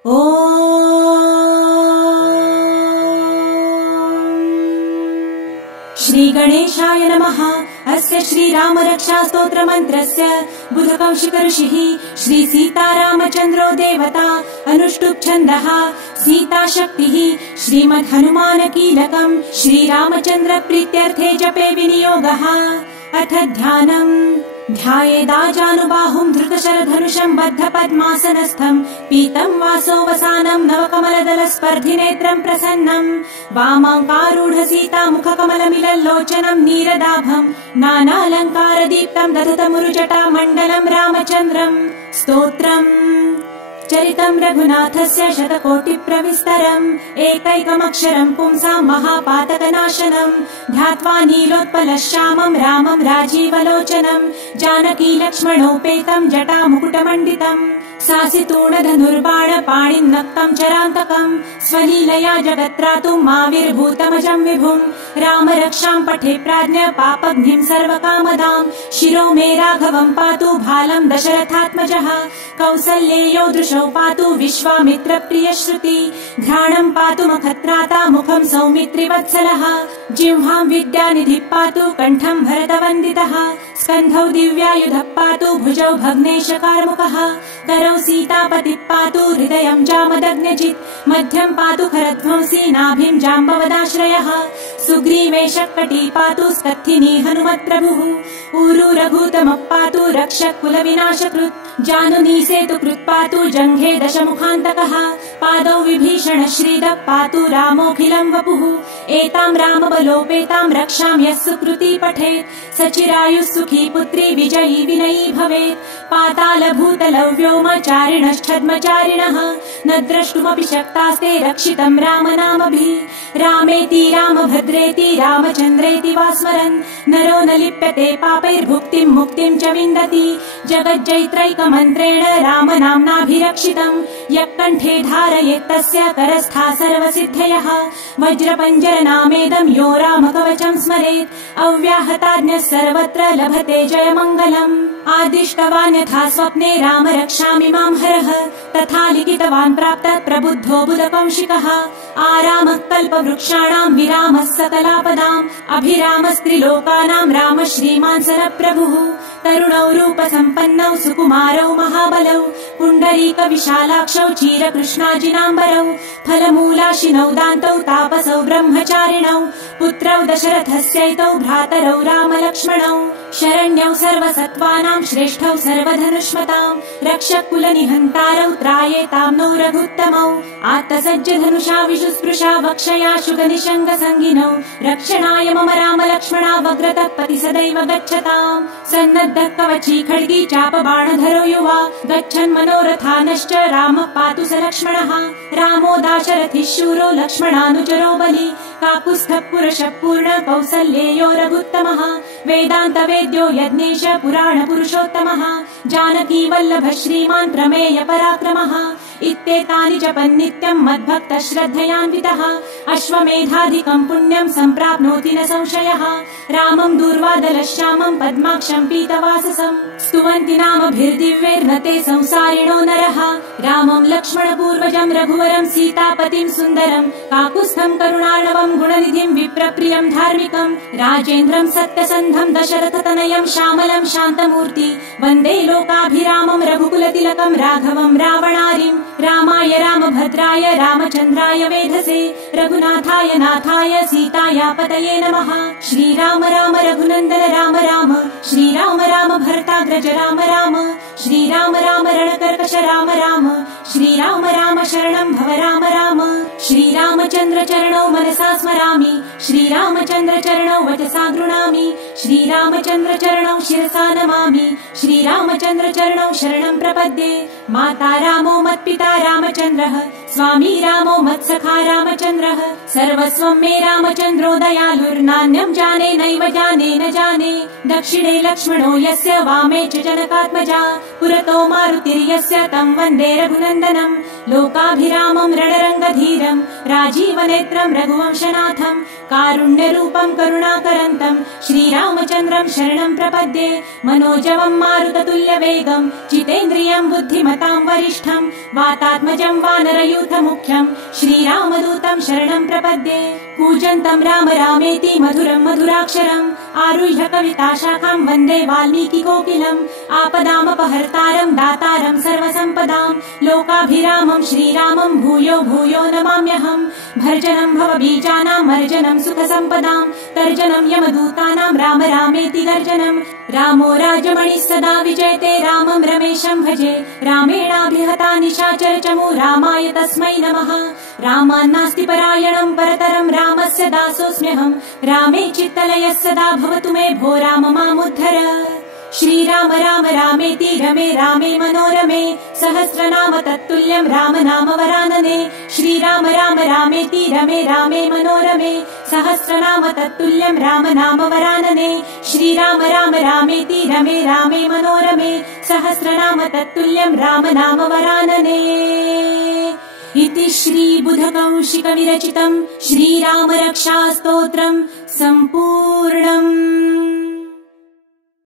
श्री गणेशाय नमः। अस्य श्रीरामरक्षास्तोत्रमन्त्रस्य बुधकौशिक ऋषिः श्री सीतारामचन्द्रो देवता अनुष्टुप् छन्दः सीता शक्तिः श्रीमद् हनुमान कीलकम् श्रीरामचन्द्र प्रीत्यर्थे जपे विनियोगः। अथ ध्यानम्। ध्यायेदाजानुबाहुम् धृतशरधनुषम् बद्ध पद्मासनस्थम् पीतम् वासोवसानम् नवकमलदलस्पर्धिनेत्रम् प्रसन्नम् वामाङ्कारूढ सीता मुखकमलमिलल्लोचनम् नीरदाभम् नानालङ्कारदीप्तम् दधतमुरुजटा मण्डलम् रामचन्द्रम्। स्तोत्रम्। चरितम् रघुनाथस्य शतकोटिप्रविस्तरम् एकैकमक्षरम् पुंसाम् महापातकनाशनम् ध्यात्वा नीलोत्पलश्यामम् रामम् राजीवलोचनम् जानकी लक्ष्मणोपेतम् जटामुकुटमण्डितम् सासितूणधनुर्बाण पाणिन्नक्तम् चरान्तकम् स्वलीलया जगत्रातुम् आविर्भूतमजम् विभुम् राम रक्षाम् पठे प्राज्ञ पापघ्निम् सर्वकामदाम् शिरो मे राघवम् पातु भालम् दशरथात्मजः कौसल्येयो दृशौ पातु विश्वामित्र प्रियश्रुति घ्राणम् पातु मखत्राता मुखम् सौमित्रिवत्सलः जिह्वाम् विद्यानिधिः पातु कण्ठम् भरतवन्दितः स्कन्धौ दिव्यायुधः पातु भुजौ भग्नेशकार्मुकः करौ सीतापतिः पातु हृदयम् जामदग्न्यजित् मध्यम् पातु खरध्वंसी नाभिम् जाम्बवदाश्रयः सुग्रीवेशकटी पातु स्कत्थिनी हनुमत्प्रभुः ऊरु रघुतमः पातु रक्षः कुलविनाशकृत् जानुनी सेतुकृत् पातु जङ्घे दशमुखान्तकः पादौ विभीषण श्रीदः पातु रामोऽखिलम् वपुः एताम् रामबलोपेताम् रक्षाम् यः सुकृती पठेत् सचिरायुः सुखी पुत्री विजयी विनयी भवेत् पातालभूतलौ व्योमचारिणश्छद्मचारिणः न द्रष्टुमपि शक्तास्ते रक्षितम् रामनामभिः रामेति रामभद्रेति रामचन्द्रेति वा स्मरन् नरो न लिप्यते पापैर्भुक्तिम् मुक्तिम् च विन्दति जगज्जैत्रैकमन्त्रेण रामनाम्नाभिरक्षितम् यः कण्ठे धारयेत् तस्य करस्था सर्वसिद्धयः वज्रपञ्जरनामेदम् यो रामकवचम् स्मरेत् अव्याहताज्ञः सर्वत्र लभते जयमङ्गलम् आदिष्टवान् यथा स्वप्ने राम रक्षामि माम् हरः तथा लिखितवान् प्राप्तः प्रबुद्धो बुधकौशिकः आरामः कल्पवृक्षाणाम् विरामः सकलापदाम् अभिरामस्त्रिलोकानाम् राम श्रीमान् सरप्रभुः तरुणौ रूपसम्पन्नौ सुकुमारौ महाबलौ पुण्डरीकविशालाक्षौ चीरकृष्णाजिनाम्बरौ फलमूलाशिनौ दान्तौ तापसौ ब्रह्मचारिणौ पुत्रौ दशरथस्यैतौ भ्रातरौ रामलक्ष्मणौ शरण्यौ सर्वसत्त्वानाम् श्रेष्ठौ सर्वधनुष्मताम् रक्षकुलनिहन्तारौ त्रायेताम् नौ रघुत्तमौ आत्तसज्जधनुषा विशुस्पृशा वक्षया शुगनिशङ्गसङ्गिनौ रक्षणाय मम रामलक्ष्मणा वग्रतः पति सदैव गच्छताम् सन्नद्धः कवची खड्गी चापबाणधरो युवा गच्छन् मनोरथानश्च रामः पातु स लक्ष्मणः रामो दाशरथिः शूरो लक्ष्मणानुचरो बलि काकुत्स्थः पुरुषः पूर्ण कौसल्येयो रघुत्तमः वेदान्तवेद्यो यज्ञेश पुराणपुरुषोत्तमः जानकी वल्लभः श्रीमान् प्रमेय पराक्रमः इत्येतानि जपन्नित्यम् मद्भक्तः श्रद्धयान्वितः अश्वमेधाधिकम् पुण्यम् सम्प्राप्नोति न संशयः रामम् दूर्वादलश्यामम् पद्माक्षम् पीतवाससम् स्तुवन्ति नामभिर्दिव्यैर्नते संसारिणो नरः रामम् लक्ष्मणपूर्वजम् रघुवरम् सीतापतिम् सुन्दरम् काकुत्स्थम् करुणार्णवम् गुणनिधिम् विप्रप्रियम् धार्मिकम् राजेन्द्रम् सत्यसन्धम् दशरथतनयम् श्यामलम् शान्तमूर्ति वन्दे लोकाभिरामम् रघुकुलतिलकम् राघवम् रावणारिम् रामाय रामभद्राय रामचन्द्राय वेधसे रघुनाथाय नाथाय सीतायापतये नमः श्रीराम राम रघुनन्दन राम राम श्रीराम राम भरताग्रज राम राम श्रीराम राम रणकर्कश राम राम श्रीराम राम शरणं भव राम राम श्रीरामचन्द्र चरणौ मनसा स्मरामि श्रीरामचन्द्र चरणौ वचसा गृह्णामि श्रीरामचन्द्र चरणौ शिरसा नमामि श्रीरामचन्द्र चरणौ शरणं प्रपद्ये माता रामो मत्पिता रामचन्द्रः स्वामी रामो मत्सखा रामचन्द्रः सर्वस्वं मे रामचन्द्रो दयालुर्नान्यं जाने नैव जाने न जाने दक्षिणे लक्ष्मणो यस्य वामे च जनकात्मजा पुरतो मारुतिर्यस्य तं वन्दे रघुनन्दनं लोकाभिरामं रणरङ्गधीरं राजीवनेत्रं रघुवंशनाथं कारुण्यरूपं करुणाकरन्तं श्रीरामचन्द्रं शरणं प्रपद्ये मनोजवं मारुततुल्यवेगं जितेन्द्रियं बुद्धिमतां वरिष्ठं वातात्मजं वानरयूथमुख्यं श्रीरामदूतं शरणं प्रपद्ये कूजन्तं राम रामेति मधुरं मधुराक्षरम् आरुह्य कविताशाखां वन्दे वाल्मीकिकोकिलम् आपदामपहर्तारं दातारं सर्वसम्पदां लोकाभिरामं श्रीरामं भूयो भूयो नमाम्यहम् भर्जनं भवबीजानां मर्जनं सुखसम्पदां तर्जनं यमदूतानां राम रामेति गर्जनं रामो राजमणिः सदा विजयते रामं रमेशं भजे रामेणाभिहता निशाचरचमू रामाय तस्मै नमः रामान्नास्ति परायणं परतरं रामस्य दासोऽस्म्यहं रामे चित्तलयः सदा भवतु मे भो राम मामुद्धर श्रीराम राम रामेति रमे रामे मनोरमे सहस्रनाम तत्तुल्यं राम नाम वरानने श्रीराम राम रामेति रमे रामे मनोरमे सहस्रनाम तत्तुल्यं राम नाम वरानने श्रीराम राम रामेति रमे रामे मनोरमे सहस्रनाम तत्तुल्यं राम नाम वरानने इति श्री बुधकौशिक विरचितं श्रीराम रक्षा स्तोत्रम् सम्पूर्णम्।